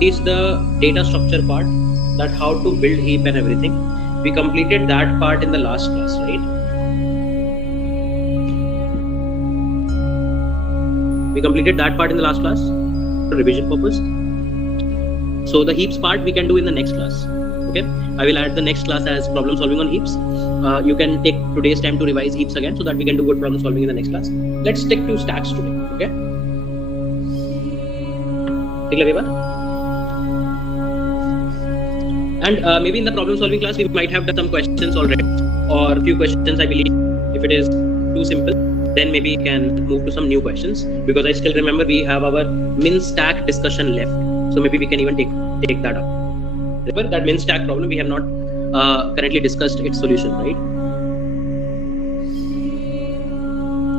teach the data structure part, that how to build heap and everything. We completed that part in the last class, right? We completed that part in the last class for revision purpose. So the heaps part we can do in the next class. Okay, I will add the next class as problem solving on heaps. You can take today's time to revise heaps again so that we can do good problem solving in the next class. Let's stick to stacks today. Okay. And maybe in the problem solving class we might have done some questions already, or a few questions. I believe if it is too simple, then maybe we can move to some new questions, because I still remember we have our min stack discussion left. So maybe we can even take that up. Remember that min stack problem, we have not currently discussed its solution, right?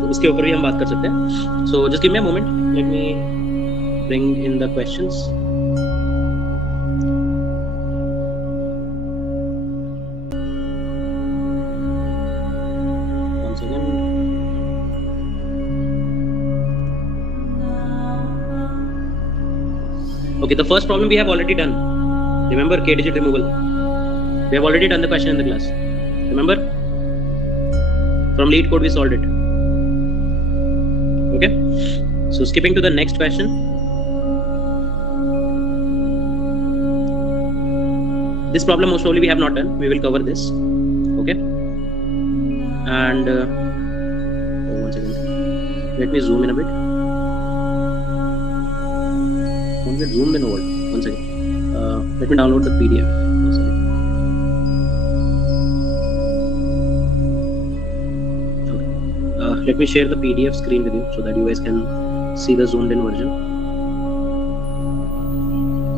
तो इसके ऊपर भी हम बात कर सकते हैं. So just give me a moment. Let me bring in the questions. One second. Okay, the first problem we have already done. Remember k-digit removal. We have already done the question in the class. Remember? From lead code we solved it. Okay. So skipping to the next question. This problem most probably we have not done. We will cover this. Okay. And one second. Let me zoom in a bit. Don't get zoomed in over. One second. Let me download the PDF. Oh, sorry. Okay. Let me share the PDF screen with you so that you guys can see the zoomed in version.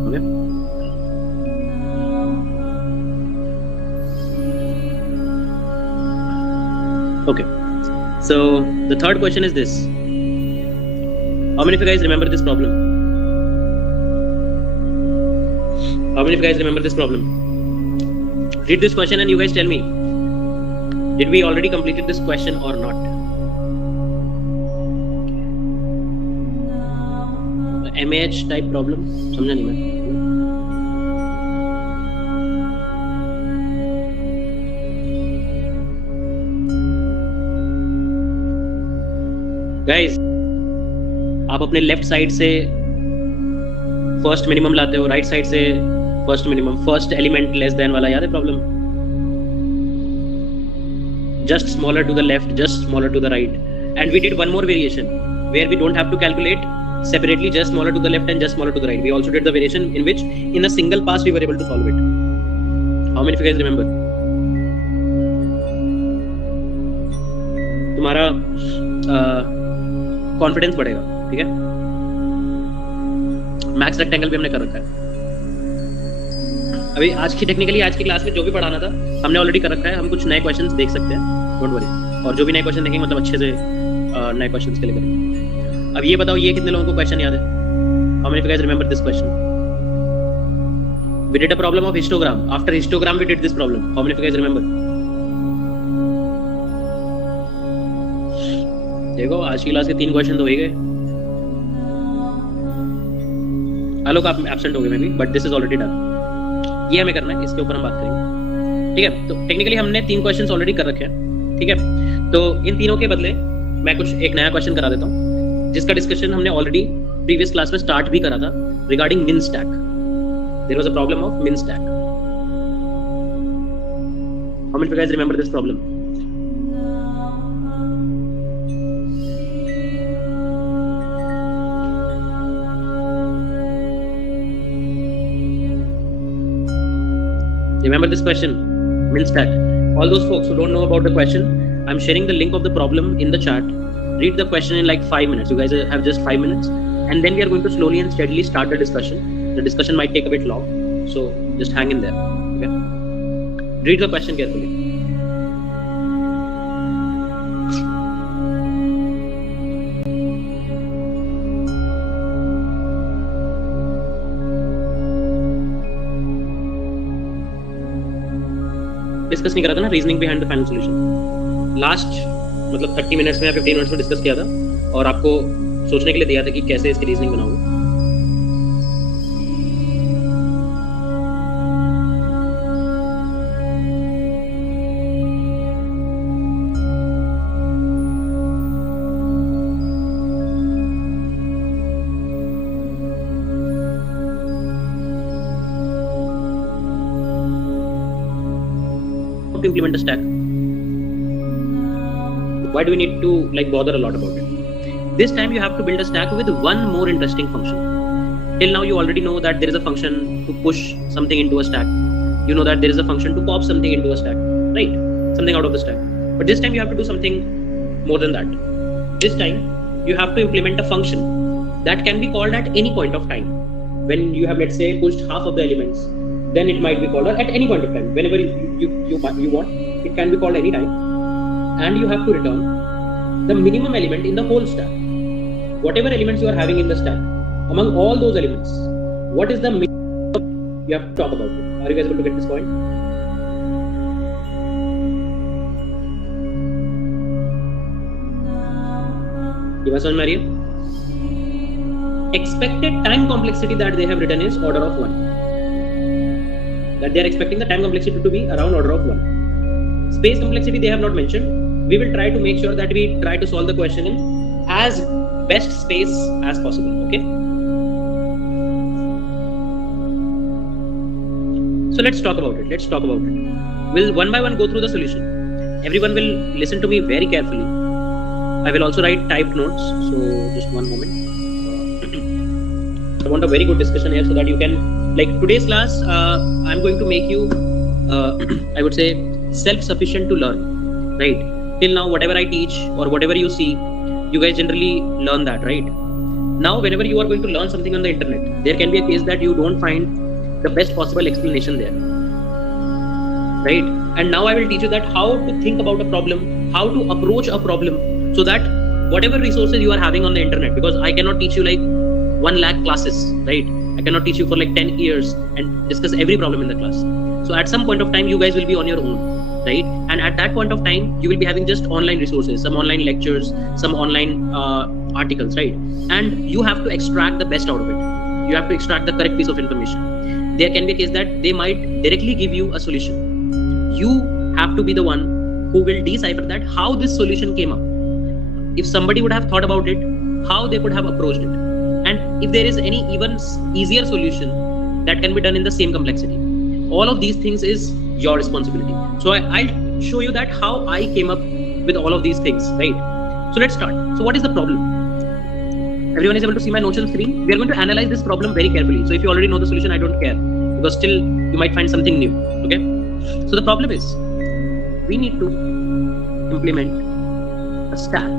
Okay. Okay. So the third question is this. How many of you guys remember this problem? How many of you guys remember this problem? Read this question and you guys tell me, did we already completed this question or not? MAH type problem? समझा नहीं मैं. Guys, आप अपने left side से first minimum लाते हो, right side से first minimum, first element less than वाला याद है problem? Just smaller to the left, just smaller to the right. And we did one more variation where we don't have to calculate separately, just smaller to the left and just smaller to the right. We also did the variation in which in a single pass we were able to solve it. How many of you guys remember? तुम्हारा confidence बढ़ेगा, ठीक है? Max rectangle भी हमने कर रखा है. अभी आज की टेक्निकली आज की क्लास में जो भी पढ़ाना था हमने ऑलरेडी कर रखा है. हम कुछ नए क्वेश्चंस देख सकते हैं, डोंट वरी. और जो भी नए क्वेश्चन देखेंगे मतलब अच्छे से नए क्वेश्चंस के लिए करेंगे. अब ये बताओ, ये कितने लोगों को क्वेश्चन याद है? How many of you guys remember this question? We did a problem of histogram. After histogram we did this problem. How many of you guys remember? देखो आज की क्लास के 3 क्वेश्चन तो हो ही गए. आलोक आप एब्सेंट हो गए may be, but this is already done. ये हमें करना है, इसके ऊपर हम बात करेंगे, ठीक है? तो टेक्निकली हमने 3 क्वेश्चंस ऑलरेडी कर रखे हैं, ठीक है? तो इन तीनों के बदले मैं कुछ एक नया क्वेश्चन करा देता हूँ, जिसका डिस्कशन हमने ऑलरेडी प्रीवियस क्लास में स्टार्ट भी करा था, regarding min stack. There was a problem of min stack. How many of you guys remember this problem? Remember this question, min stack. All those folks who don't know about the question, I'm sharing the link of the problem in the chat. Read the question in like 5 minutes. You guys have just 5 minutes, and then we are going to slowly and steadily start the discussion. The discussion might take a bit long, so just hang in there. Okay? Read the question carefully. Discuss नहीं करा था ना reasoning behind the final solution. Last मतलब 30 minutes में या 15 minutes में discuss किया था और आपको सोचने के लिए दिया था कि कैसे इसकी रीजनिंग बनाऊं. implement a stack? Why do we need to like bother a lot about it? This time you have to build a stack with one more interesting function. Till now you already know that there is a function to push something into a stack. You know that there is a function to pop something into a stack, right? Something out of the stack. But this time you have to do something more than that. This time you have to implement a function that can be called at any point of time. When you have, let's say, pushed half of the elements, then it might be called at any point of time. Whenever you want, it can be called any time. And you have to return the minimum element in the whole stack. Whatever elements you are having in the stack, among all those elements, what is the minimum? You have to talk about it. Are you guys able to get this point? You must marry. Expected time complexity that they have written is order of 1. That they are expecting the time complexity to be around order of 1. Space complexity they have not mentioned. We will try to make sure that we try to solve the question in as best space as possible. Okay. So let's talk about it. We'll one by one go through the solution. Everyone will listen to me very carefully. I will also write typed notes. So just one moment. I want a very good discussion here so that you can, like today's class, I'm going to make you, I would say, self-sufficient to learn, right? Till now, whatever I teach or whatever you see, you guys generally learn that, right? Now, whenever you are going to learn something on the internet, there can be a case that you don't find the best possible explanation there, right? And now I will teach you that how to think about a problem, how to approach a problem, so that whatever resources you are having on the internet, because I cannot teach you like 1 lakh classes, right? I cannot teach you for like 10 years and discuss every problem in the class. So at some point of time, you guys will be on your own, right? And at that point of time, you will be having just online resources, some online lectures, some online articles, right? And you have to extract the best out of it. You have to extract the correct piece of information. There can be a case that they might directly give you a solution. You have to be the one who will decipher that how this solution came up. If somebody would have thought about it, how they could have approached it. And if there is any even easier solution that can be done in the same complexity. All of these things is your responsibility. So I'll show you that how I came up with all of these things, right? So let's start. So what is the problem? Everyone is able to see my notes on screen. We are going to analyze this problem very carefully. So if you already know the solution, I don't care, because still you might find something new, okay? So the problem is, we need to implement a stack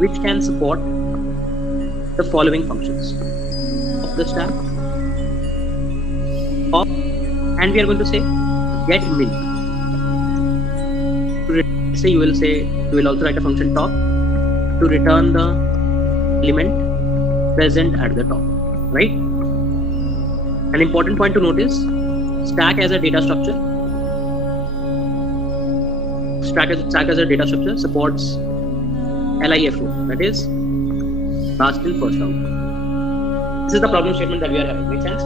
which can support the following functions of the stack, and we are going to say get min. Say you will also write a function top to return the element present at the top, right? An important point to note is stack as a data structure. Stack as a data structure supports LIFO, that is last in first out. This is the problem statement that we are having. Make sense?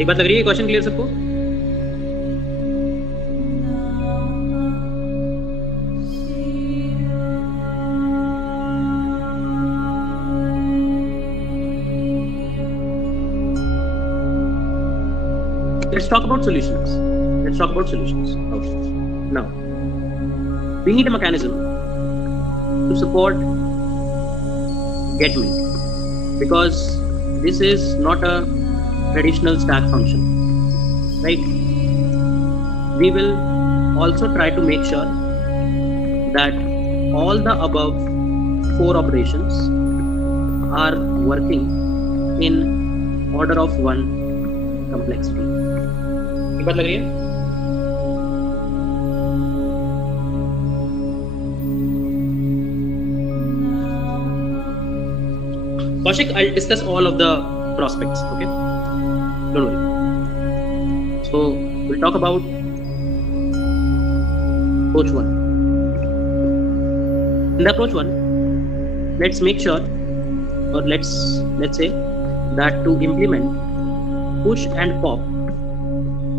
एक बात लग रही है question clear सबको? Let's talk about solutions. Okay. Now, we need a mechanism to support getMe, because this is not a traditional stack function, right? We will also try to make sure that all the above 4 operations are working in order of 1 complexity. एक बात लग रही है? Kaushik, I'll discuss all of the prospects, okay? Don't worry. So, we'll talk about approach 1. In the approach 1, let's make sure, or let's say that to implement push and pop,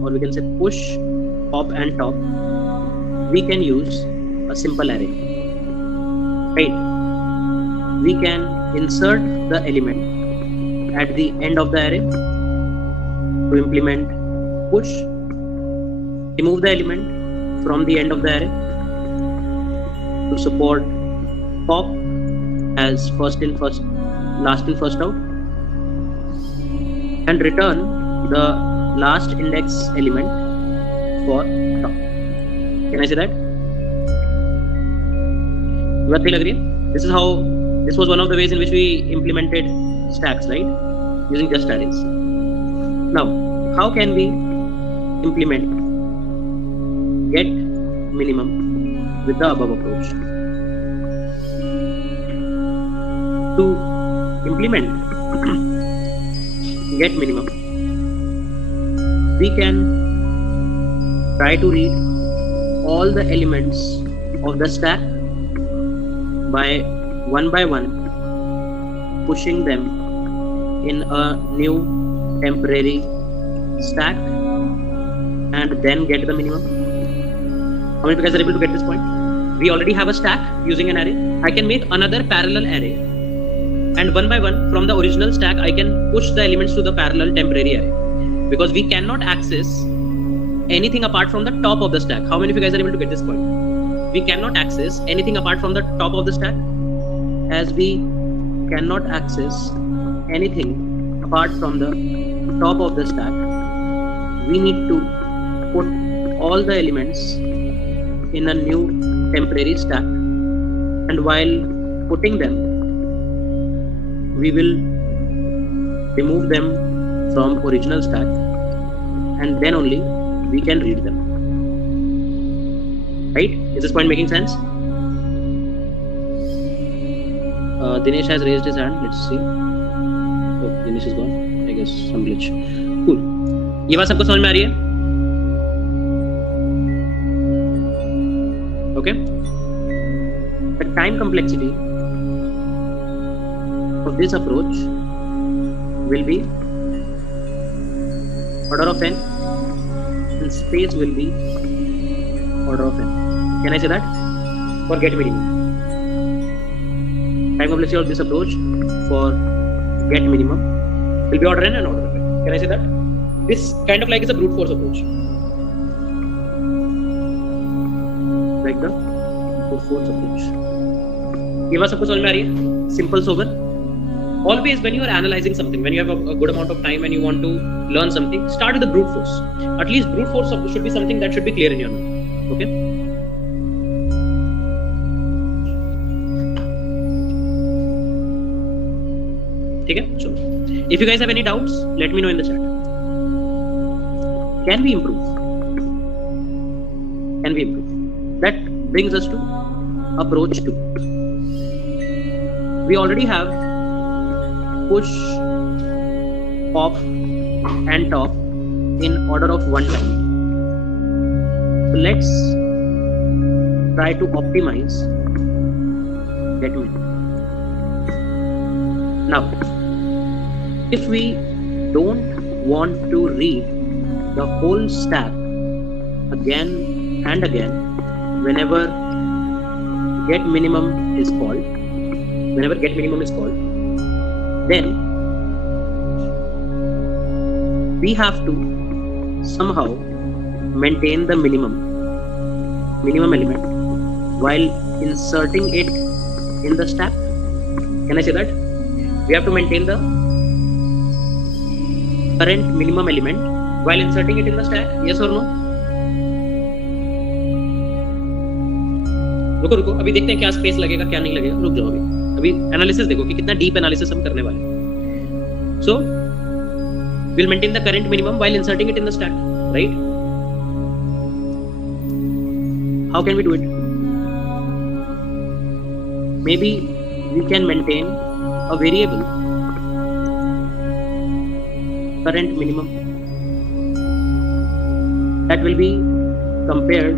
or we can say push, pop and top, we can use a simple array, right? We can insert the element at the end of the array to implement push, remove the element from the end of the array to support pop as first in first, last in first out, and return the last index element for top. Can I say that? बात नहीं लग रही है? This was one of the ways in which we implemented stacks, right? Using just arrays. Now, how can we implement get minimum with the above approach? To implement get minimum, we can try to read all the elements of the stack by one, pushing them in a new temporary stack and then get the minimum. How many of you guys are able to get this point? We already have a stack using an array. I can make another parallel array, and one by one from the original stack I can push the elements to the parallel temporary array, because we cannot access anything apart from the top of the stack. How many of you guys are able to get this point? We cannot access anything apart from the top of the stack. As we cannot access anything apart from the top of the stack, we need to put all the elements in a new temporary stack, and while putting them, we will remove them from original stack, and then only we can read them. Right? Is this point making sense? Dinesh has raised his hand. Let's see. Oh, Dinesh is gone. I guess some glitch. Cool. ये बात सबको समझ में आ रही है? Okay. The time complexity of this approach will be order of n, and space will be order of n. Can I say that? For get minimum. Time complexity of this approach for get minimum will be order n and order of n. Can I say that? This kind of like is a brute force approach. Like the brute force approach. ये बात सबको समझ में आ रही है? Simple, sober. Always when you are analyzing something, when you have a good amount of time and you want to learn something, start with the brute force. At least brute force should be something that should be clear in your mind. Okay? Okay? So, if you guys have any doubts, let me know in the chat. Can we improve? Can we improve? That brings us to approach 2. We already have push, pop and top in order of 1 time. So let's try to optimize get minimum. Now, if we don't want to read the whole stack again and again whenever get minimum is called, then we have to somehow maintain the minimum element while inserting it in the stack. Can I say that? We have to maintain the current minimum element while inserting it in the stack. Yes or no? रुको अभी देखते हैं क्या space लगेगा क्या नहीं लगेगा. रुक जाओ अभी एनालिसिस देखो कि कितना डीप एनालिसिस हम करने वाले हैं. So we'll maintain the current minimum while inserting it in the stack, right? How can we do it? Maybe we can maintain a variable current minimum that will be compared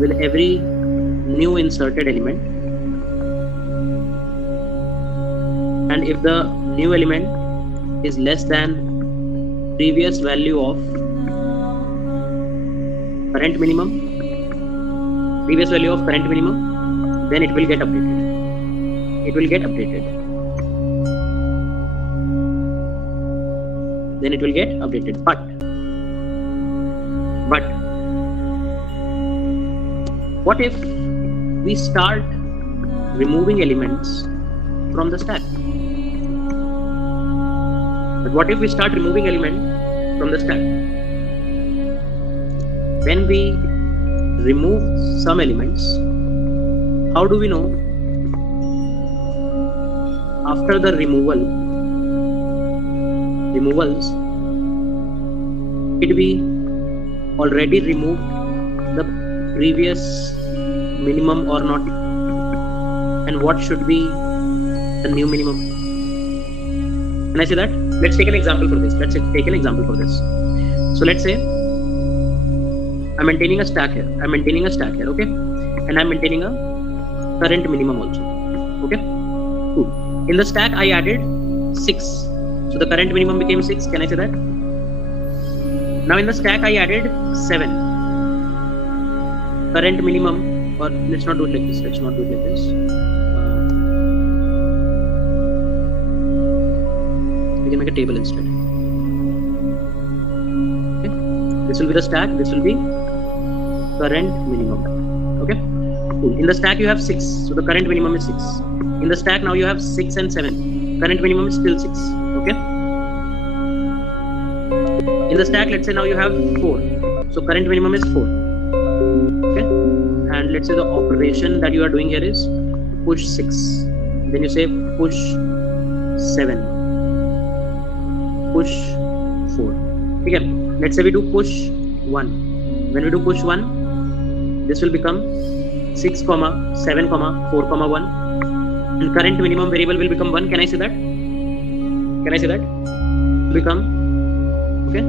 with every new inserted element, and if the new element is less than previous value of current minimum, then it will get updated. But what if we start removing elements from the stack? When we remove some elements, how do we know after the removals it we already removed the previous minimum or not, and what should be the new minimum? Can I say that? Let's take an example for this. So let's say I'm maintaining a stack here, okay, and I'm maintaining a current minimum also, okay. Cool. In the stack I added 6, so the current minimum became 6. Can I say that? Now in the stack I added 7, current minimum, or let's not do it like this. We can make a table instead. Okay. This will be the stack, this will be current minimum. Okay. Cool. In the stack you have 6, so the current minimum is 6. In the stack now you have 6 and 7. Current minimum is still 6. Okay. In the stack, let's say now you have 4, so current minimum is 4. Okay. And let's say the operation that you are doing here is push 6. Then you say push 7, push 4. Okay. Let's say we do push 1. When we do push 1, this will become 6, 7, 4, 1, and current minimum variable will become 1. Can I say that? Become, okay.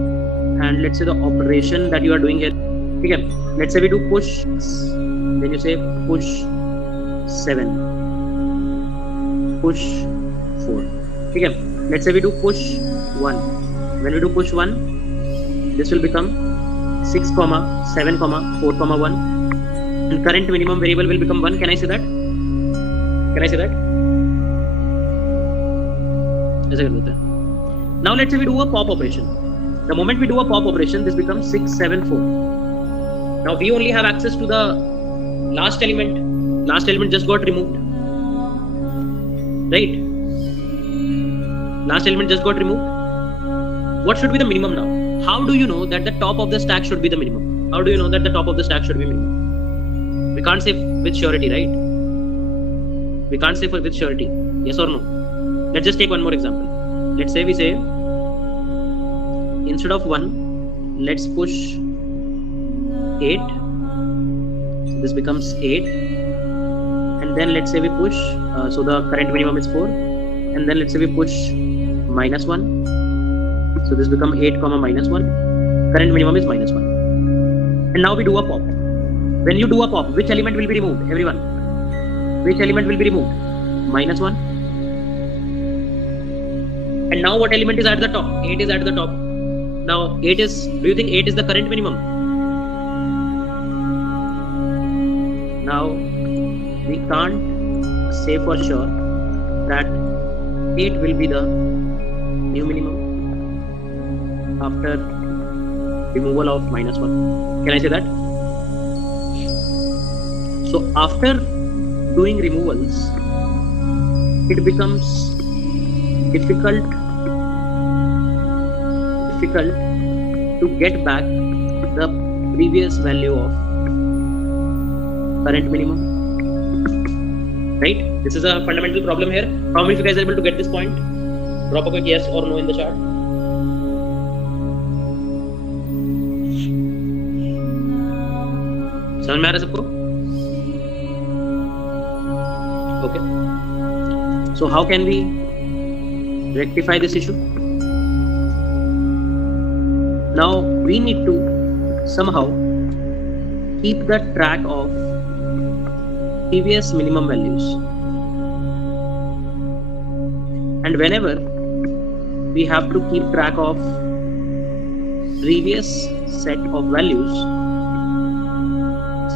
And let's say the operation that you are doing here, okay. Let's say we do push, then you say push 7, push 4. Okay. Let's say we do push 1. When we do push 1, this will become 6, 7, 4, 1, and current minimum variable will become 1. Can I say that? Now let's say we do a pop operation. The moment we do a pop operation, this becomes 6, 7, 4. Now we only have access to the last element. Last element just got removed, right? Last element just got removed. What should be the minimum now? How do you know that the top of the stack should be the minimum? We can't say with surety, right? Yes or no? Let's just take one more example. Let's say we say instead of 1, let's push 8. So this becomes 8. And then let's say we push, so the current minimum is 4. And then let's say we push -1. So this becomes 8, -1. Current minimum is -1. And now we do a pop. When you do a pop, which element will be removed? Everyone. Which element will be removed? -1. And now what element is at the top? 8 is at the top. Now 8 is, do you think 8 is the current minimum? Now we can't say for sure that 8 will be the new minimum after removal of -1. Can I say that? So after doing removals, it becomes difficult to get back the previous value of current minimum, right? This is a fundamental problem here. How many of you guys are able to get this point? Drop a quick yes or no in the chat. समझ में आ रहा है सबको? Okay. So how can we rectify this issue? Now we need to somehow keep the track of previous minimum values, and whenever we have to keep track of previous set of values,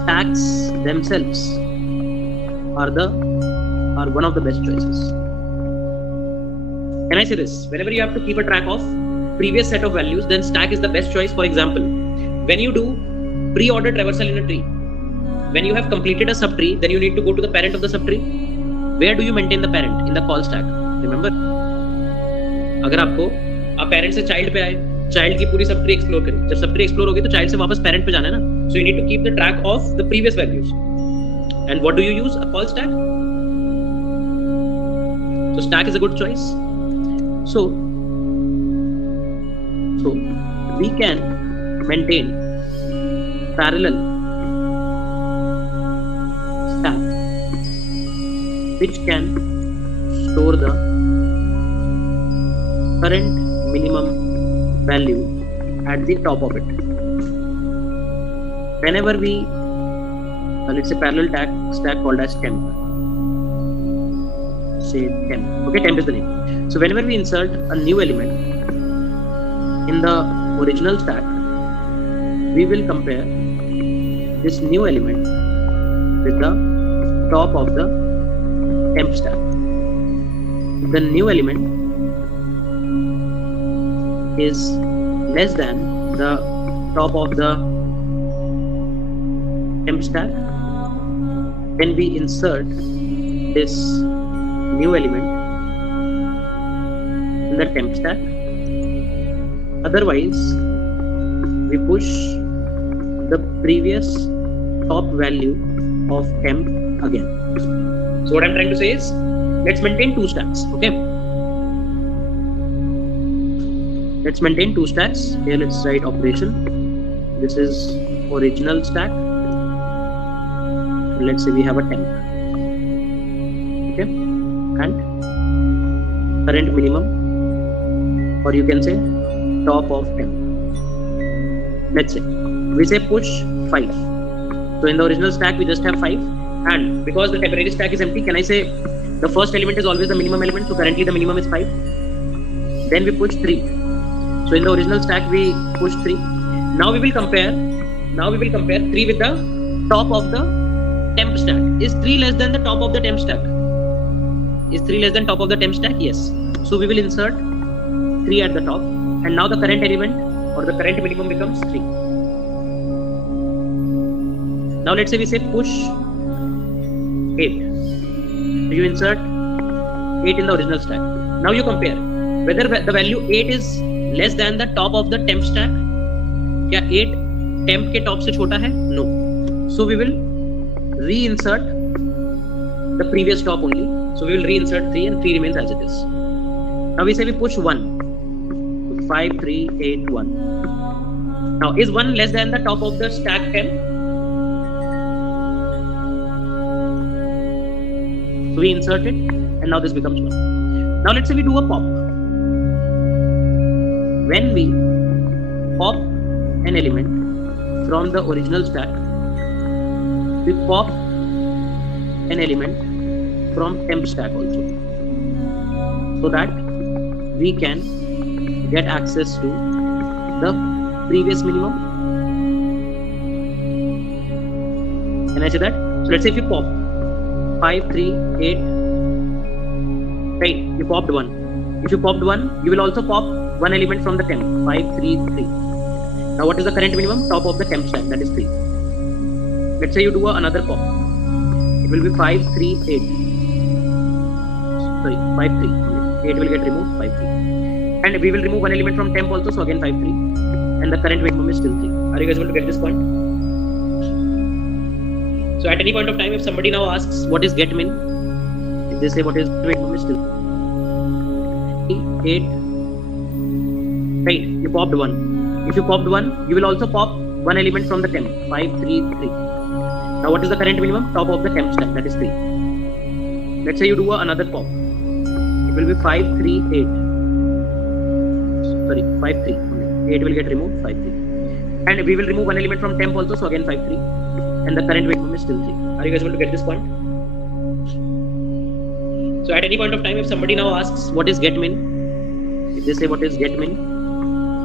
stacks themselves are one of the best choices. Can I say this? Whenever you have to keep a track of previous set of values, then stack is the best choice. For example, when you do pre-order traversal in a tree, when you have completed a subtree, then you need to go to the parent of the subtree. Where do you maintain the parent? In the call stack. Remember? अगर आप parent से child पे आए, child की पूरी subtree explore करें. जब subtree explore होगी तो child से वापस parent पे जाना है ना. So you need to keep the track of the previous values. And what do you use? A call stack. So stack is a good choice. So we can maintain parallel stack which can store the current minimum value at the top of it. Whenever we let's say parallel stack called as temp, say temp. Okay, temp is the name. So whenever we insert a new element in the original stack, we will compare this new element with the top of the temp stack. The new element is less than the top of the temp stack, then we insert this new element in the temp stack. Otherwise, we push the previous top value of temp again. So what I'm trying to say is, let's maintain two stacks. Okay, let's maintain two stacks. Here let's write operation. This is original stack. Let's say we have a temp. Okay, and current minimum, or you can say top of temp. Let's say we say push 5. So in the original stack we just have 5, and because the temporary stack is empty, can I say the first element is always the minimum element? So currently the minimum is 5. Then we push 3. So in the original stack we push 3. Now we will compare 3 with the top of the temp stack. Is 3 less than the top of the temp stack? Is 3 less than top of the temp stack? Yes. So we will insert 3 at the top, and now the current element or the current minimum becomes 3. Now let's say we say push 8. So you insert 8 in the original stack. Now you compare whether the value 8 is less than the top of the temp stack. क्या 8 temp के top से छोटा है? No. So we will reinsert the previous top only. So we will reinsert 3 and 3 remains as it is. Now we say we push 1. 5, 3, 8, 1. Now is 1 less than the top of the stack temp? So we insert it, and now this becomes 1. Now let's say we do a pop. When we pop an element from the original stack, we pop an element from temp stack also, so that we can get access to the previous minimum. Can I say that? So let's say if you pop 5, 3, 8, right? You popped 1. If you popped 1, you will also pop one element from the temp. 5, 3, 3. Now what is the current minimum? Top of the temp stack, that is 3. Let's say you do another pop. It will be 5, 3, 8. Sorry, 5, 3. 8 will get removed, 5, 3. And we will remove one element from temp also, so again 5, 3. And the current minimum is still 3. Are you guys able to get this point? So at any point of time, if somebody now asks what is get min, if they say what is minimum is still 8, right? You popped 1. If you popped 1, you will also pop one element from the temp. 5, 3, 3. Now what is the current minimum? Top of the temp stack, that is 3. Let's say you do another pop. It will be 5, 3, 8. Sorry, 5, 3. 8 will get removed, 5, 3. And we will remove one element from temp also, so again 5, 3. And the current minimum is still 3. Are you guys able to get this point? So at any point of time, if somebody now asks what is get min, if they say what is get min,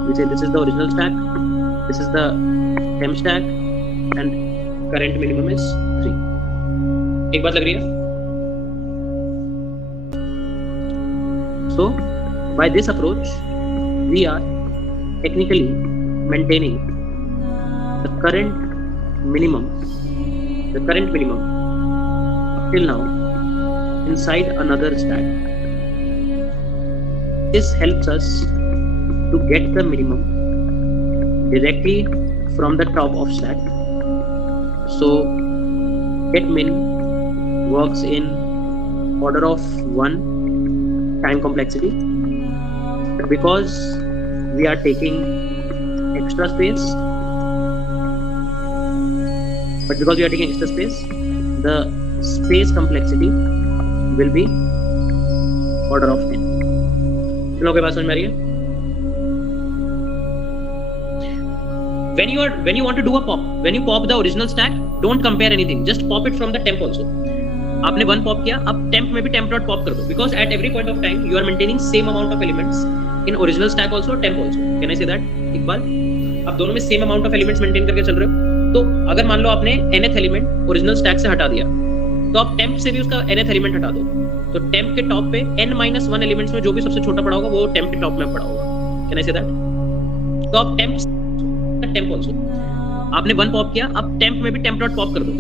we say this is the original stack, this is the temp stack, and current minimum is 3. एक बात लग रही है? So by this approach, we are technically maintaining the current minimum till now inside another stack. This helps us to get the minimum directly from the top of stack. So get min works in order of 1 time complexity, but because we are taking extra space, the space complexity will be order of n. तुम लोगों के पास समझ में आ रही है? When you want to do a pop, when you pop the original stack, don't compare anything. Just pop it from the temp also. आपने 1 pop किया, अब temp में भी temp dot pop कर दो. Because at every point of time, you are maintaining same amount of elements in original stack also, temp also. Can I say that? Iqbal, आप दोनों में same amount of elements maintain करके चल रहे हो. तो अगर मान लो आपने nth एलिमेंट ओरिजिनल स्टैक से हटा दिया, तो आप टेम्प से भी उसका nth एलिमेंट हटा दो, तो टेम्प के टॉप पे n-1 एलिमेंट्स में जो भी सबसे छोटा पड़ा होगा वो टेम्प के टॉप में पड़ा होगा. Can I say that? तो आप टेम्प आल्सो, आपने 1 पॉप किया, अब टेम्प में भी टेम्प डॉट पॉप कर दो.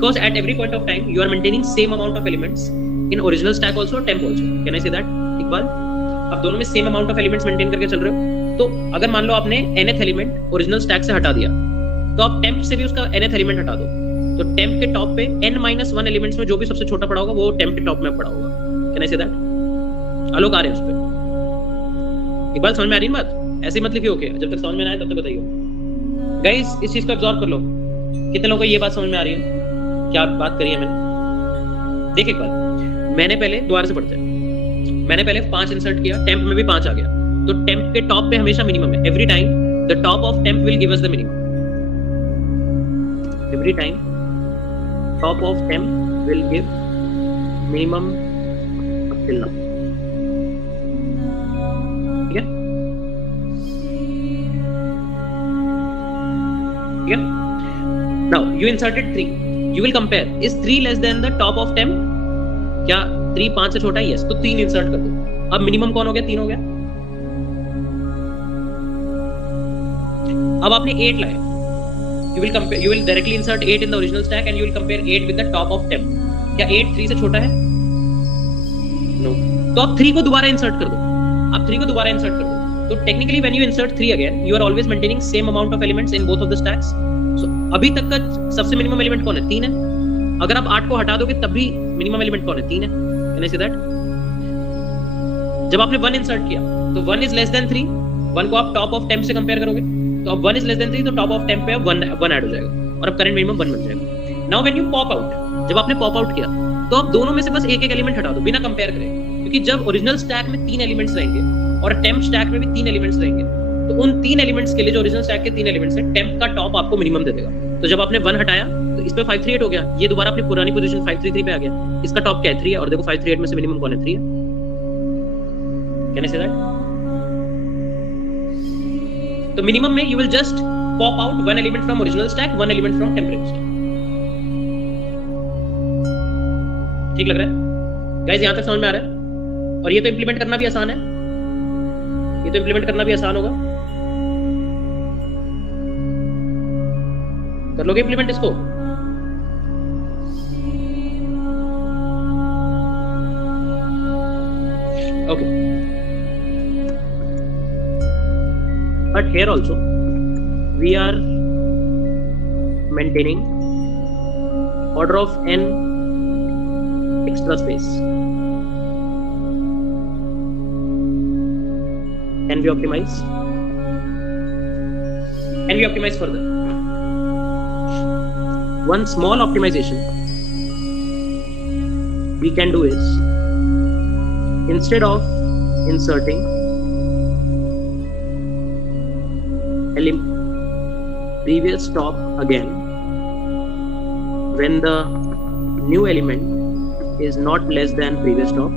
Because at every point of time, you are maintaining same amount of elements in original stack also, temp also. Can I say that? Iqbal, आप दोनों में same amount of elements maintain करके चल रहे हो. तो अगर मान लो आपने nth एलिमेंट ओरिजिनल स्टैक से हटा दिया, तो आप temp से भी उसका nth एलिमेंट हटा दो, तो temp के टॉप पे n-1 एलिमेंट्स में जो भी सबसे छोटा पड़ा होगा वो temp के टॉप में पड़ा होगा. Can I say that? आलोक आ रहे हैं उस पे. इकबाल समझ में आ रही है बात? ऐसे ही मत लिखिए, ओके? जब तक समझ में ना आए तब तक बताइए. गाइस, इस चीज को एब्जॉर्ब कर लो. कितने लोगों को ये बात समझ में आ रही है? क्या बात करी है मैंने? देख एक बार, मैंने पहले दोबारा से पढ़ते हैं. मैंने पहले 5 इंसर्ट किया, टेम्प में भी 5 आ गया, तो टेम्प के टॉप पे हमेशा मिनिमम है. Every time the top of temp will give us the minimum. Every time top of temp will give minimum till now. ठीक है? ठीक है? Now you inserted 3. You will compare. Is 3 less than the top of 10? क्या 3 5 से छोटा है? Yes. तो 3 insert कर दो. अब मिनिमम कौन हो गया? 3 हो गया. अब आपने 8 लाए. You will compare. You will directly insert 8 in the original stack and you will compare 8 with the top of 10. क्या 8 3 से छोटा है? No. तो आप 3 को दोबारा इंसर्ट कर दो. आप 3 को दोबारा इंसर्ट कर दो. तो technically when you insert 3 again, you are always maintaining same amount of elements in both of the stacks. So अभी तक का सबसे मिनिमम एलिमेंट कौन है? 3 है. अगर आप 8 को हटा दोगे तब भी मिनिमम एलिमेंट कौन है? 3 है. Can I say that? जब आपने 1 इंसर्ट किया तो 1 is less than 3. 1 को आप टॉप ऑफ 10 से कंपेयर करोगे तो अब 1 is less than 3 तो टॉप ऑफ 10 पे 1 ऐड हो जाएगा और अब करंट मिनिमम 1 बन जाएगा. Now when you pop out, जब आपने पॉप आउट किया तो आप दोनों में से बस एक एक एलिमेंट हटा दो बिना कंपेयर करे, क्योंकि जब ओरिजिनल स्टैक में 3 एलिमेंट्स रहेंगे और टेम्प स्टैक में भी 3 एलिमेंट्स रहेंगे तो उन 3 एलिमेंट्स के लिए जो ओरिजिनल स्टैक के 3 एलिमेंट्स हैं, टेम्प का टॉप आपको मिनिमम दे देगा. तो जब आपने 1 हटाया तो इस पे 538 हो गया. ये दोबारा अपनी पुरानी पोजीशन 533 पे आ गया. इसका टॉप क्या है? 3 है. और देखो 538 में से मिनिमम कौन है? 3 है. Can I say that? तो मिनिमम में you will just pop out 1 element from original stack, 1 element from temporary stack. ठीक लग रहा है गाइस? यहां तक समझ में आ रहा है? और ये तो इंप्लीमेंट करना भी आसान है. ये तो इंप्लीमेंट करना भी आसान होगा. कर लोगे इंप्लीमेंट इसको? Okay. But here also we are maintaining order of n extra space. Can we optimize? Can we optimize further? One small optimization we can do is, instead of inserting previous top again when the new element is not less than previous top,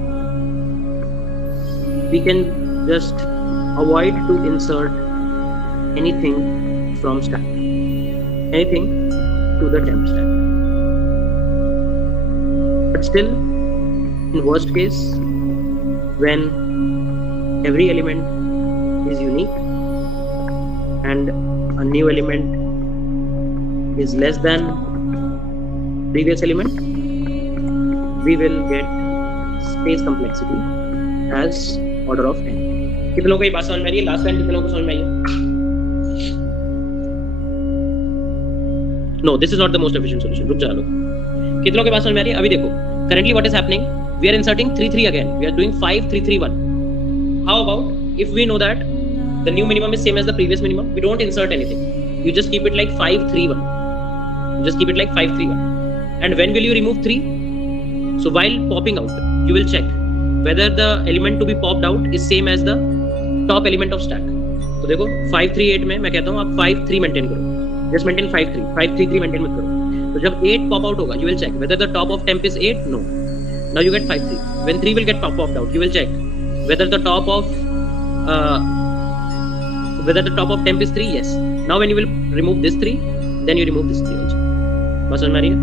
we can just avoid to insert anything from stack, anything to the temp stack. But still, in worst case, when every element is unique and a new element is less than previous element, we will get space complexity as order of n. कितने लोगों को ये बात समझ में आ रही है? Last time कितने लोगों को समझ में आई है? No, this is not the most efficient solution. रुक जा लो. कितने लोगों को बात समझ में आ रही है? अभी देखो, currently what is happening? We are inserting 3 3 again. We are doing 5 3 3 1. How about if we know that the new minimum is same as the previous minimum, we don't insert anything. You just keep it like 5 3 1. You just keep it like 5 3 1. And when will you remove 3? So while popping out, you will check whether the element to be popped out is same as the top element of stack. तो देखो 5 3 8 में मैं कहता हूँ आप 5 3 maintain करो. Just maintain 5 3. 5 3 3 maintain मत करो. तो जब 8 pop out होगा, you will check whether the top of temp is 8. No. Now you get 5 3. When 3 will get popped out, you will check whether the top of temp is 3. Yes. Now when you will remove this 3, then you remove this 3 also. बात समझ में आ रही है?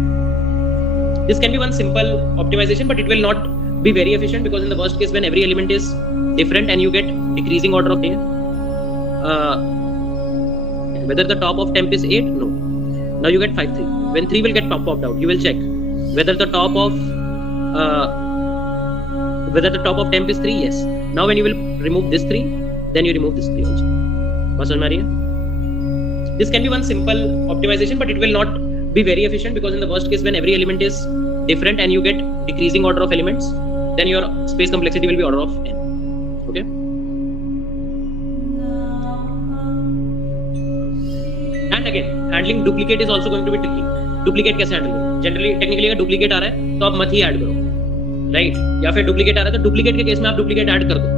This can be one simple optimization, but it will not be very efficient because in the worst case, when every element is different and you get decreasing order of whether the top of temp is 8. No. Now you get 5 3. When 3 will get popped out, you will check whether the top of temp is 3. Yes. Now when you will remove this 3, then you remove this 3 also. बात समझ में आ रही है? This can be one simple optimization, but it will not be very efficient because in the worst case, when every element is different and you get decreasing order of elements, then your space complexity will be order of n. Okay. And again, handling duplicate is also going to be tricky. Duplicate कैसे handle करो? Generally, technically अगर duplicate आ रहा है तो आप मत ही add करो, right? या फिर duplicate आ रहा है तो duplicate के केस में आप duplicate add कर दो.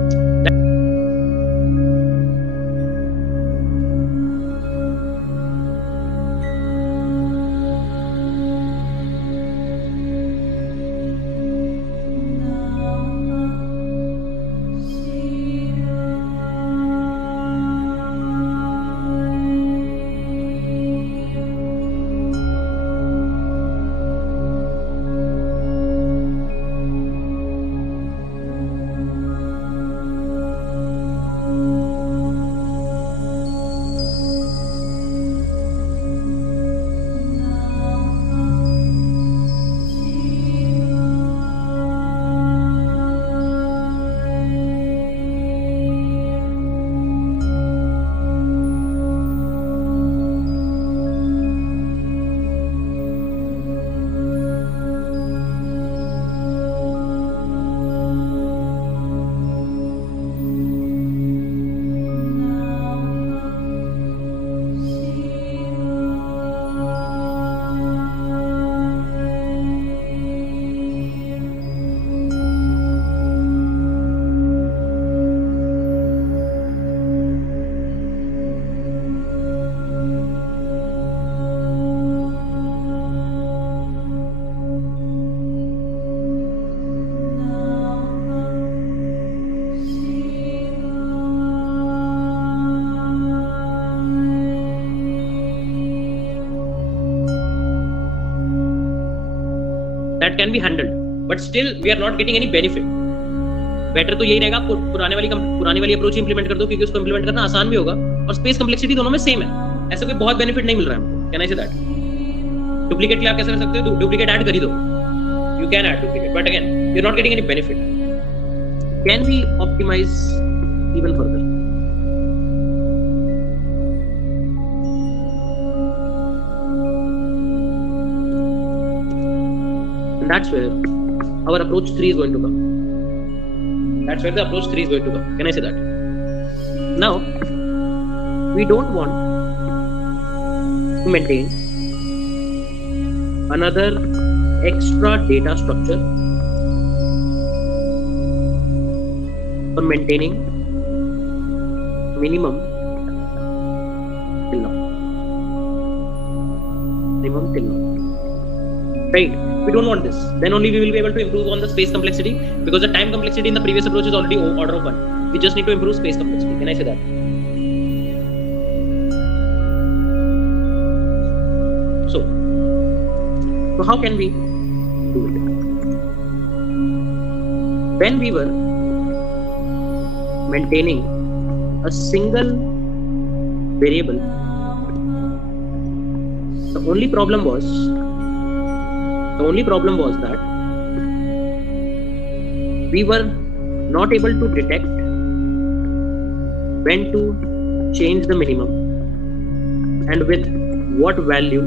that can be handled, but still we are not getting any benefit. Better तो यही रहेगा, आप पुरानी वाली अप्रोच इंप्लीमेंट कर दो, क्योंकि उसको इंप्लीमेंट करना आसान भी होगा और स्पेस कम्प्लेक्सिटी दोनों में सेम है, ऐसा कोई बहुत बेनिफिट नहीं मिल रहा है हमको। Can I say that? Duplicate के लिए आप कैसे कर सकते हो? डुप्लीकेट ऐड कर ही दो, you can add duplicate, but again you are not getting any benefit. Can we optimise even further? And that's where our approach 3 is going to come. That's where the approach 3 is going to come. Can I say that? Now, we don't want to maintain another extra data structure for maintaining minimum till now. Minimum till now. Right? We don't want this. Then only we will be able to improve on the space complexity, because the time complexity in the previous approach is already order of 1. We just need to improve space complexity. Can I say that? So how can we do it? When we were maintaining a single variable, the only problem was that we were not able to detect when to change the minimum and with what value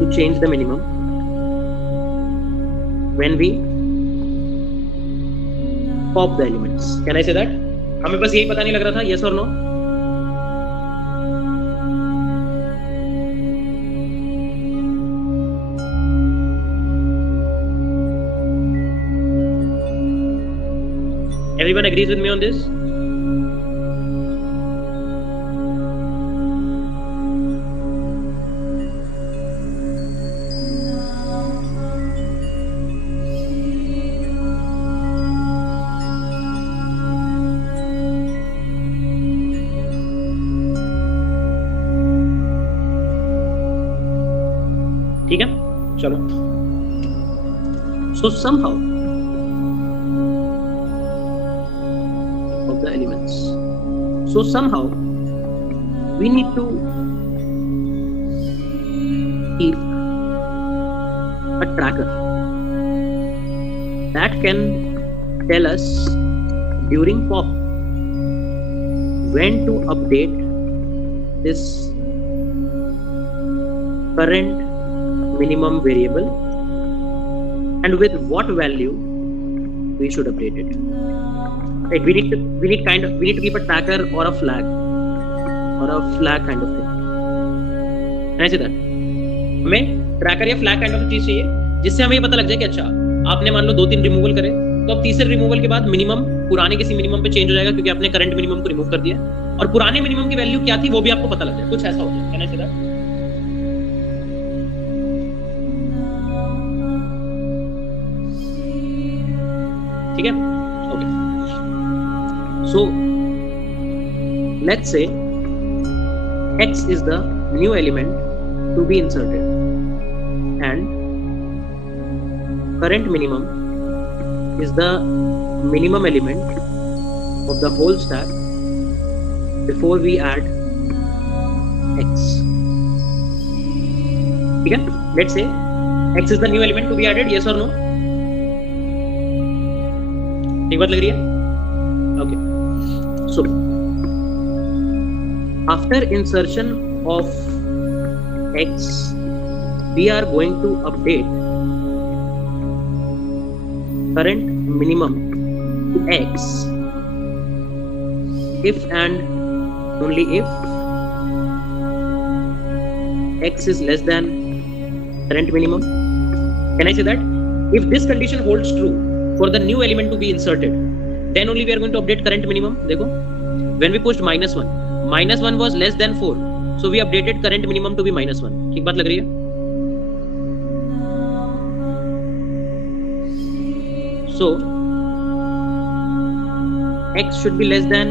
to change the minimum when we pop the elements. Can I say that? हमें बस यही पता नहीं लग रहा था, yes or no? Everyone agrees with me on this? ठीक है, चलो। So somehow the elements. So somehow we need to keep a tracker that can tell us during pop when to update this current minimum variable and with what value we should update it. Right, we need to keep a tracker or a flag kind of thing. Can I say that? हमें tracker या flag kind of चीज चाहिए जिससे हमें ये पता लग जाए कि अच्छा आपने मान लो 2-3 रिमूवल करे, तो अब तीसरे रिमूवल के बाद मिनिमम पुराने किसी मिनिमम पे चेंज हो जाएगा, क्योंकि आपने करंट मिनिमम को रिमूव कर दिया, और पुराने मिनिमम की वैल्यू क्या थी वो भी आपको पता लग जाए, कुछ ऐसा हो जाए। Can I say that? ठीक है, okay. So let's say X is the new element to be inserted and current minimum is the minimum element of the whole stack before we add X. ठीक है, let's say X is the new element to be added, yes or no? ठीक बात लग रही है? Okay. So, after insertion of X, we are going to update current minimum to X if and only if X is less than current minimum. Can I say that? If this condition holds true for the new element to be inserted, then only we are going to update current minimum. देखो, when we pushed -1 was less than 4, so we updated current minimum to be -1. ठीक बात लग रही है? So X should be less than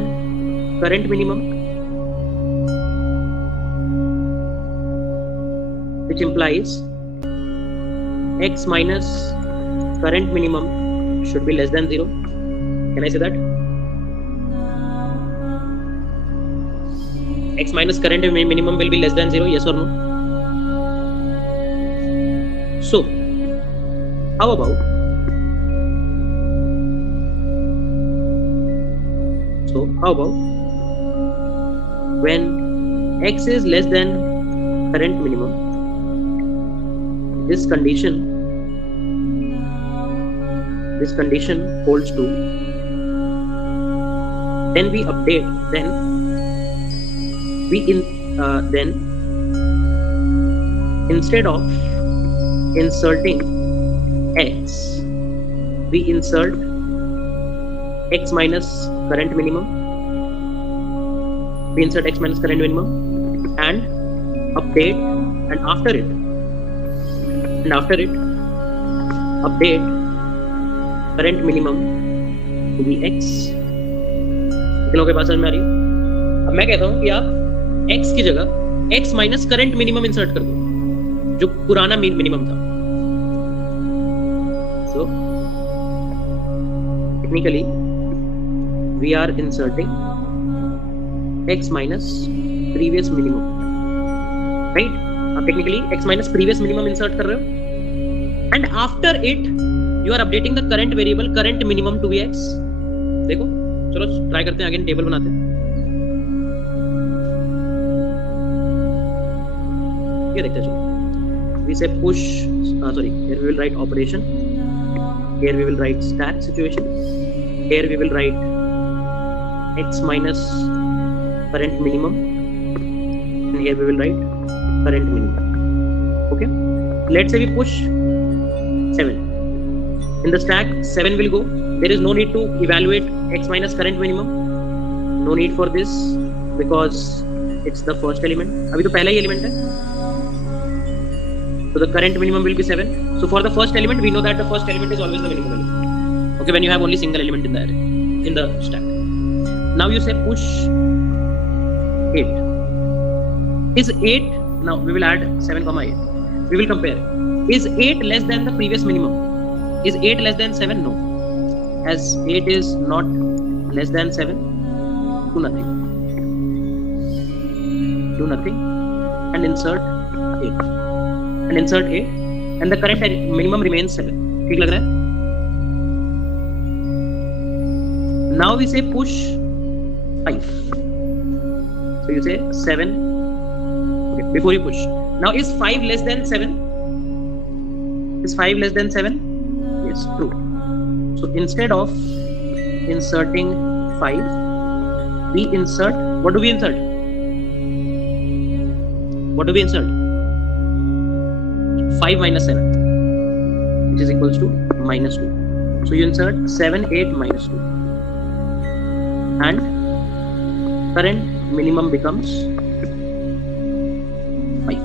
current minimum, which implies x minus current minimum should be less than 0. Can I say that? X minus current minimum will be less than 0, yes or no? So, how about when x is less than current minimum, this condition holds true, then we update, then instead of inserting x, we insert x minus current minimum. We insert x minus current minimum and update, and after it update current minimum to be x. किन लोगों के पास समझ में आ रही है? अब मैं कहता हूं कि आप x की जगह x minus current minimum insert कर दो, जो पुराना मिनिमम था. So technically we are inserting x minus previous minimum, right? आप technically x minus previous minimum insert कर रहे हो, and after it you are updating the current variable current minimum to be x. देखो, चलो try करते हैं, again table बनाते हैं. ये देखते हैं, चलो. We say push, sorry, here we will write operation, here we will write stack situation, here we will write x minus current minimum, and here we will write current minimum. Okay, let's say we push 7. In the stack 7 will go. There is no need to evaluate x minus current minimum, no need for this, because it's the first element. अभी तो पहला ही element है, so the current minimum will be 7. So for the first element we know that the first element is always the minimum element. Okay, when you have only single element in the array, in the stack. Now you say push 8. Is 8, now we will add 7 comma 8. We will compare. Is 8 less than the previous minimum? Is 8 less than 7? No. As 8 is not less than 7, do nothing. Do nothing and insert 8. And insert 8 and the current minimum remains 7. ठीक लग रहा है? Now we say push 5. So you say 7. Okay, before you push. Now is 5 less than 7? Is 5 less than 7? Yes, true. So instead of inserting 5, we insert, what do we insert? What do we insert? 5 minus 7, which is equals to minus 2. So you insert 7, 8, minus 2. And current minimum becomes 5.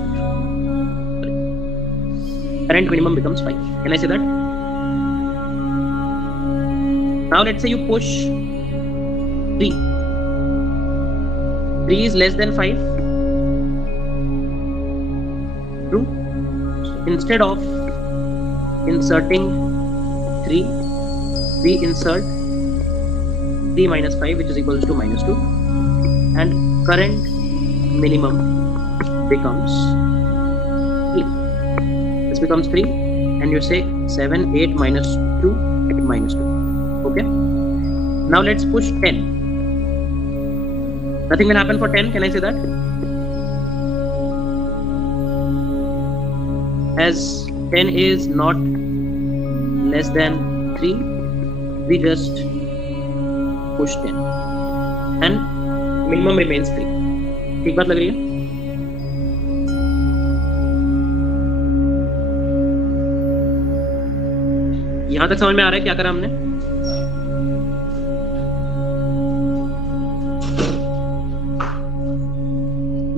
Current minimum becomes 5. Can I say that? Now let's say you push 3. 3 is less than 5. True. So instead of inserting 3, we insert 3 minus 5, which is equals to minus 2. And current minimum becomes 3. This becomes 3. And you say 7, 8, minus 2, minus 2. Okay. Now let's push 10. Nothing will happen for 10. Can I say that? As 10 is not less than 3, we just push 10. And minimum remains 3. ठीक बात लग रही है? यहां तक समझ में आ रहा है क्या करा हमने?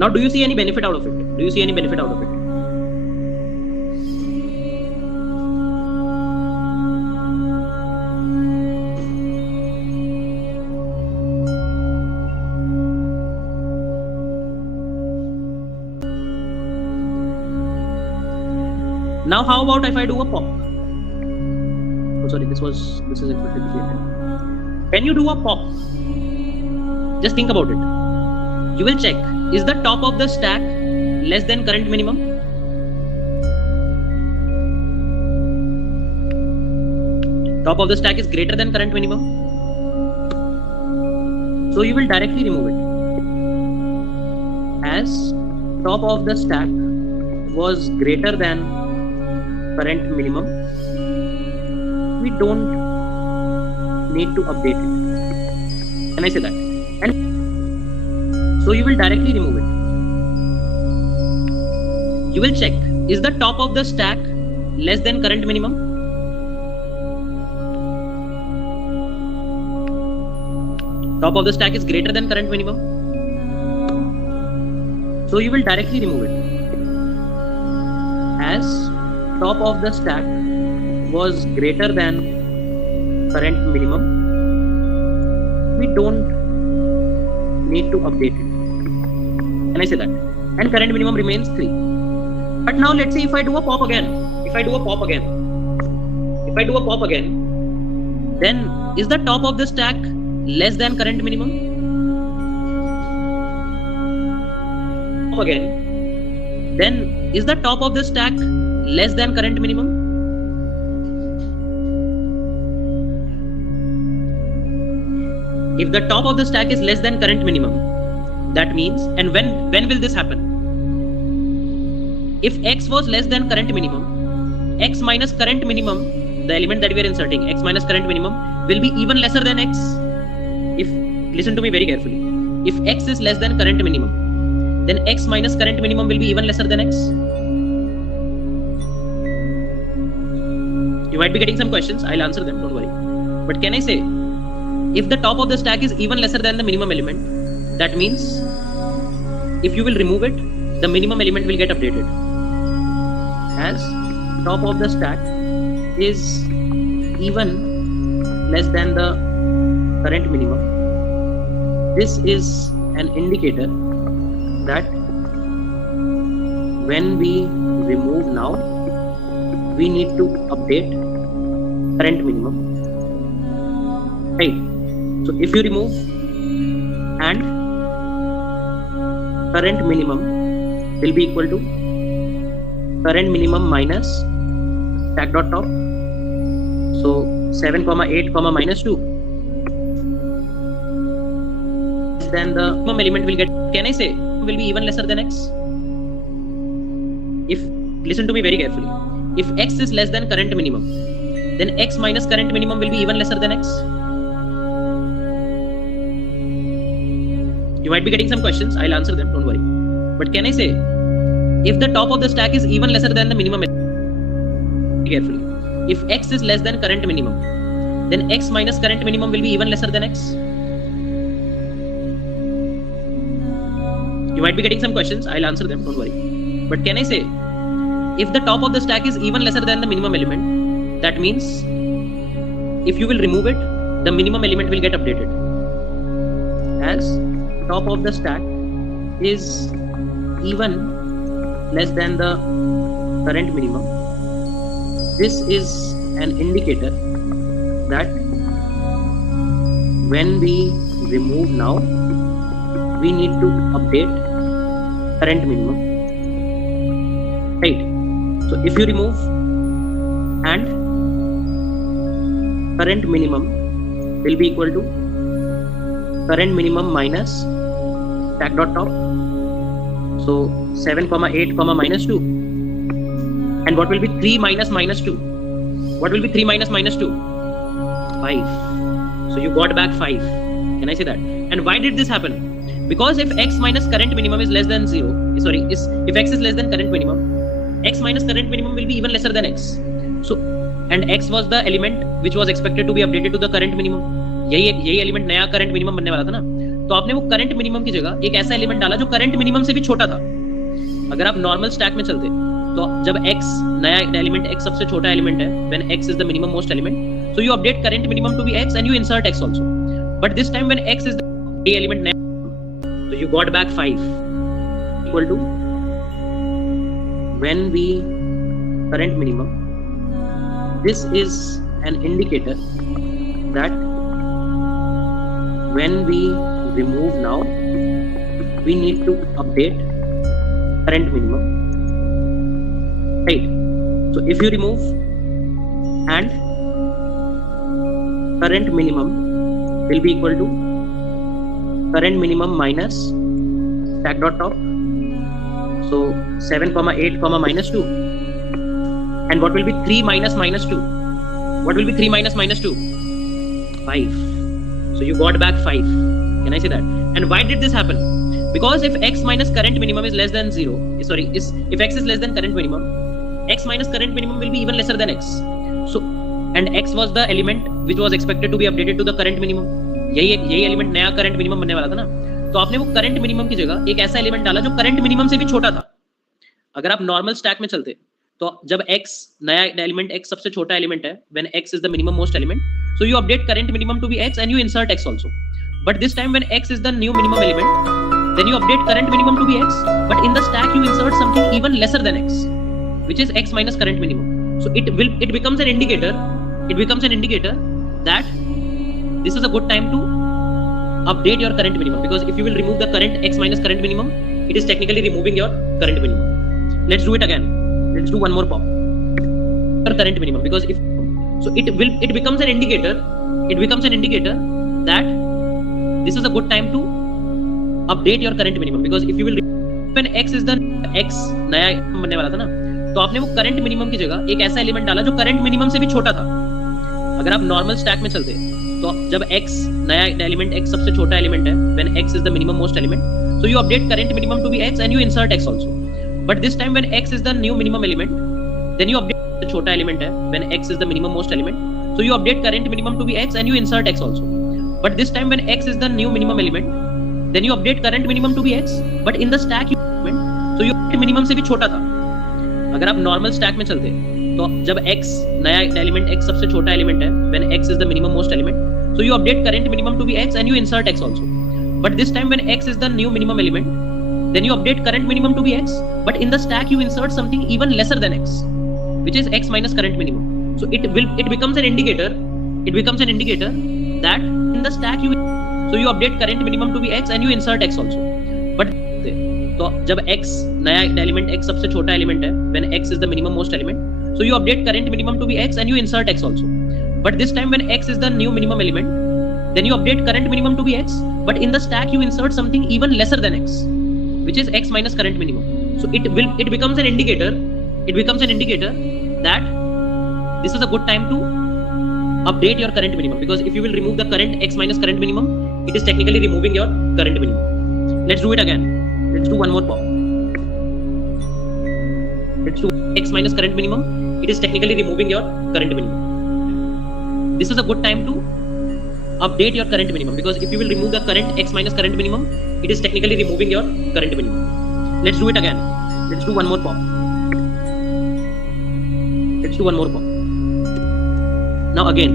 Now, do you see any benefit out of it? Do you see any benefit out of it? Now how about if I do a pop? Oh sorry, this is expected to be a 10. When you do a pop, just think about it. You will check, is the top of the stack less than current minimum? Top of the stack is greater than current minimum. So you will directly remove it. As top of the stack was greater than current minimum, we don't need to update it. Can I say that? And so you will directly remove it. You will check, is the top of the stack less than current minimum? Top of the stack is greater than current minimum. So you will directly remove it. As top of the stack was greater than current minimum, we don't need to update it. Can I say that? And current minimum remains 3. But now let's say if I do a pop again, then is the top of the stack less than current minimum? Again, then is the top of the stack less than current minimum? If the top of the stack is less than current minimum, that means, and when will this happen? If x was less than current minimum, x minus current minimum, the element that we are inserting, x minus current minimum, will be even lesser than x. If, listen to me very carefully, if x is less than current minimum, then x minus current minimum will be even lesser than x. You might be getting some questions, I'll answer them, don't worry. But can I say, if the top of the stack is even lesser than the minimum element, that means if you will remove it, the minimum element will get updated. As top of the stack is even less than the current minimum, this is an indicator that when we remove now, we need to update current minimum, right? So if you remove and current minimum will be equal to current minimum minus stack dot top, so 7, 8, minus 2, then the minimum element will get, can I say, will be even lesser than x? If, listen to me very carefully, if x is less than current minimum, then x minus current minimum will be even lesser than x. You might be getting some questions, I'll answer them, don't worry. But can I say, if the top of the stack is even lesser than the minimum, carefully, if x is less than current minimum, then x minus current minimum will be even lesser than x. You might be getting some questions, I'll answer them, don't worry. But can I say, if the top of the stack is even lesser than the minimum element, that means if you will remove it, the minimum element will get updated. As top of the stack is even less than the current minimum, this is an indicator that when we remove now, we need to update current minimum, right? So if you remove and current minimum will be equal to current minimum minus stack dot top, so 7, 8, minus 2. And what will be 3 minus minus 2? What will be 3 minus minus 2? 5. So you got back 5. Can I say that? And why did this happen? Because if x minus current minimum is less than 0, if x is less than current minimum, x minus current minimum will be even lesser than x. So, and x was the element which was expected to be updated to the current minimum. यही element नया current minimum बनने वाला था ना, तो आपने वो current minimum की जगह एक ऐसा एलिमेंट डाला जो करंट मिनिमम से भी छोटा था. अगर आप नॉर्मल स्टैक में चलते तो जब x नया एलिमेंट x सबसे छोटा एलिमेंट है, when x is the minimum most element, so you update current minimum to be x and you insert x also. But this time when x is the element naya, so you got back 5 equal to when we current minimum, this is an indicator that when we remove now, we need to update current minimum, right? So if you remove and current minimum will be equal to current minimum minus stack dot top, so 7 comma 8 comma minus 2, and what will be 3 minus minus 2? What will be 3 minus minus 2? 5. So you got back 5. Can I say that? And why did this happen? Because if x minus current minimum is less than 0, if x is less than current minimum, x minus current minimum will be even lesser than x. So, and x was the element which was expected to be updated to the current minimum. यही element नया current minimum बनने वाला था ना, तो आपने वो current minimum की जगह एक ऐसा एलिमेंट डाला जो करंट मिनिमम से भी छोटा था. अगर आप नॉर्मल स्टैक में चलते तो जब x नया एलिमेंट x सबसे छोटा एलिमेंट है, when x is the minimum most element, so you update current minimum to be x and you insert x also. But this time when x is the new minimum element, then you update current minimum to be x, but in the stack you insert something even lesser than x, which is x minus current minimum. So it becomes an indicator. It becomes an indicator that this is a good time to update your current minimum, because if you will remove the current x minus current minimum, it is technically removing your current minimum. Let's do it again. Let's do one more pop. Your current minimum, because if so, it becomes an indicator. It becomes an indicator that this is a good time to update your current minimum, because if you will when x is the x नया बनने वाला था ना, तो आपने वो current minimum की जगह एक ऐसा एलिमेंट डाला जो करंट मिनिमम से भी छोटा था. अगर आप नॉर्मल स्टैक में चलते तो जब x नया एलिमेंट x सबसे छोटा एलिमेंट है, when x is the minimum most element, so you update current minimum to be x and you insert x also. But this time when x is the new minimum element, then you update the छोटा element है, when x is the minimum most element, so you update current minimum to be x and you insert x also. But this time when x is the new minimum element, then you update current minimum to be x, but in the stack you so you minimum से भी छोटा था. अगर आप normal stack में चलते तो जब x नया एलिमेंट x सबसे छोटा एलिमेंट है, when x is the minimum most element, so you update current minimum to be x and you insert x also. But this time when x is the new minimum element, then you update current minimum to be x, but in the stack you insert something even lesser than x, which is x minus current minimum. So it becomes an indicator. It becomes an indicator that in the stack you update current minimum to be x and you insert x also. But तो जब x नया element x सबसे छोटा element है, when x is the minimum most element, so you update current minimum to be x and you insert x also. But this time when x is the new minimum element, then you update current minimum to be x, but in the stack you insert something even lesser than x, which is x minus current minimum. So it becomes an indicator. It becomes an indicator that this is a good time to update your current minimum, because if you will remove the current x minus current minimum, it is technically removing your current minimum. Let's do it again. Let's do one more pop. Let's do x minus current minimum. It is technically removing your current minimum. This is a good time to update your current minimum, because if you will remove the current x minus current minimum, it is technically removing your current minimum. Let's do it again. Let's do one more pop. Let's do one more pop. Now again,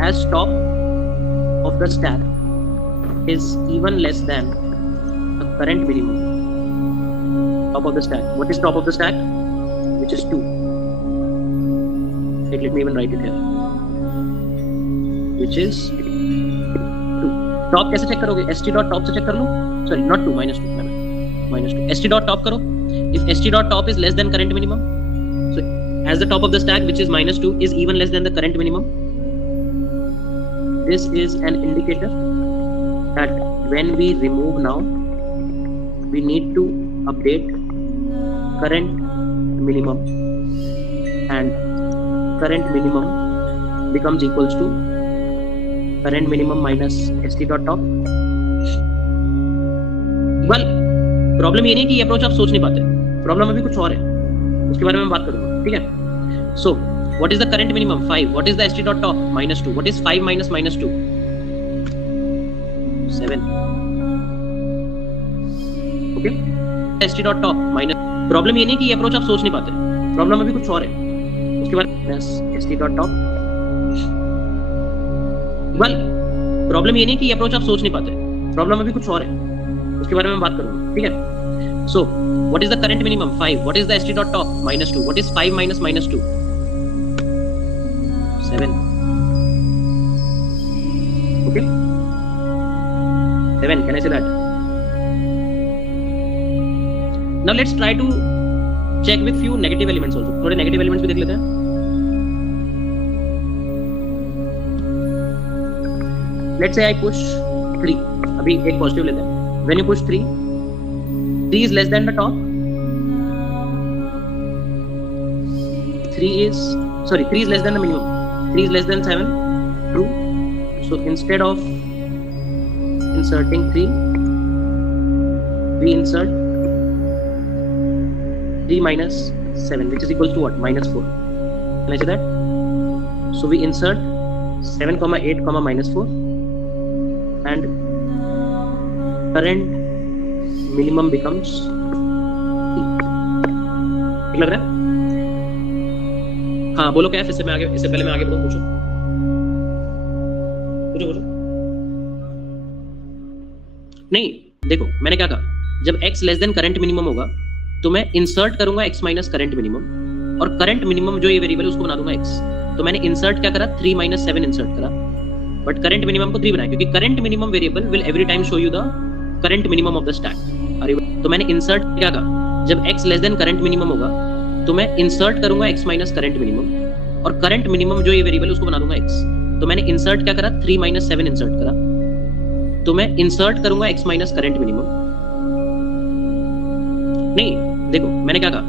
as top of the stack is even less than the current minimum, top of the stack. What is top of the stack? Which is 2. Let me even write it here. Which is 2. Top कैसे check करोगे? st dot top से check कर लो. Sorry, not 2, minus 2. Minus 2. st dot top करो. If st dot top is less than current minimum, so as the top of the stack, which is minus 2, is even less than the current minimum, this is an indicator that when we remove now, we need to update current minimum, and current minimum becomes equals to current minimum minus st dot top. Well, problem ये नहीं कि ये approach आप सोच नहीं पाते, problem अभी कुछ और है, उसके बारे में बात करूंगा. ठीक है. So what is the current minimum? 5. What is the st dot top? Minus 2. What is 5 minus minus 2? 7. Okay. st dot top minus. Problem ये नहीं कि ये अप्रोच आप सोच नहीं पाते, प्रॉब्लम अभी कुछ और है, उसके बाद st dot top. Well, problem ये नहीं कि ये अप्रोच आप सोच नहीं पाते, प्रॉब्लम अभी कुछ और है, उसके बारे में बात करूंगा. ठीक है. So what is the current minimum? 5. What is the ST dot top? -2. What is 5 minus -2? 7. Okay, 7. Can I say that? Now let's try to check with few negative elements also. थोड़े negative elements भी देख लेते हैं. Let's say I push 3. अभी एक positive लेते हैं. When you push 3 is less than the top. 3 is less than the minimum. 3 is less than 7. True. So instead of inserting 3, we insert 3 minus 7, which is equals to what? -4. Can I say that? So we insert 7, 8, -4, and current minimum becomes 3. ठीक लग रहा है? हाँ, बोलो क्या है? इससे पहले मैं आगे बढ़ूं, पूछो। नहीं, देखो मैंने क्या कहा, जब x less than current minimum होगा तो मैं इंसर्ट करूंगा x माइनस करंट मिनिमम, और करंट मिनिमम जो ये वेरिएबल है उसको बना दूंगा x। तो मैंने इंसर्ट क्या करा? 3 - 7 इंसर्ट करा, बट करंट मिनिमम को 3 बनाया, क्योंकि current minimum variable will every time show you the current minimum of the stack. तो मैंने इंसर्ट क्या कहा, जब x less than current minimum होगा तो मैं इंसर्ट करूंगा x माइनस करंट मिनिमम, और करंट मिनिमम जो ये वेरिएबल है उसको बना दूंगा x। तो मैंने इंसर्ट क्या करा? 3 - 7 इंसर्ट करा, तो मैं इंसर्ट करूंगा x माइनस करंट मिनिमम। नहीं, देखो मैंने क्या कहा,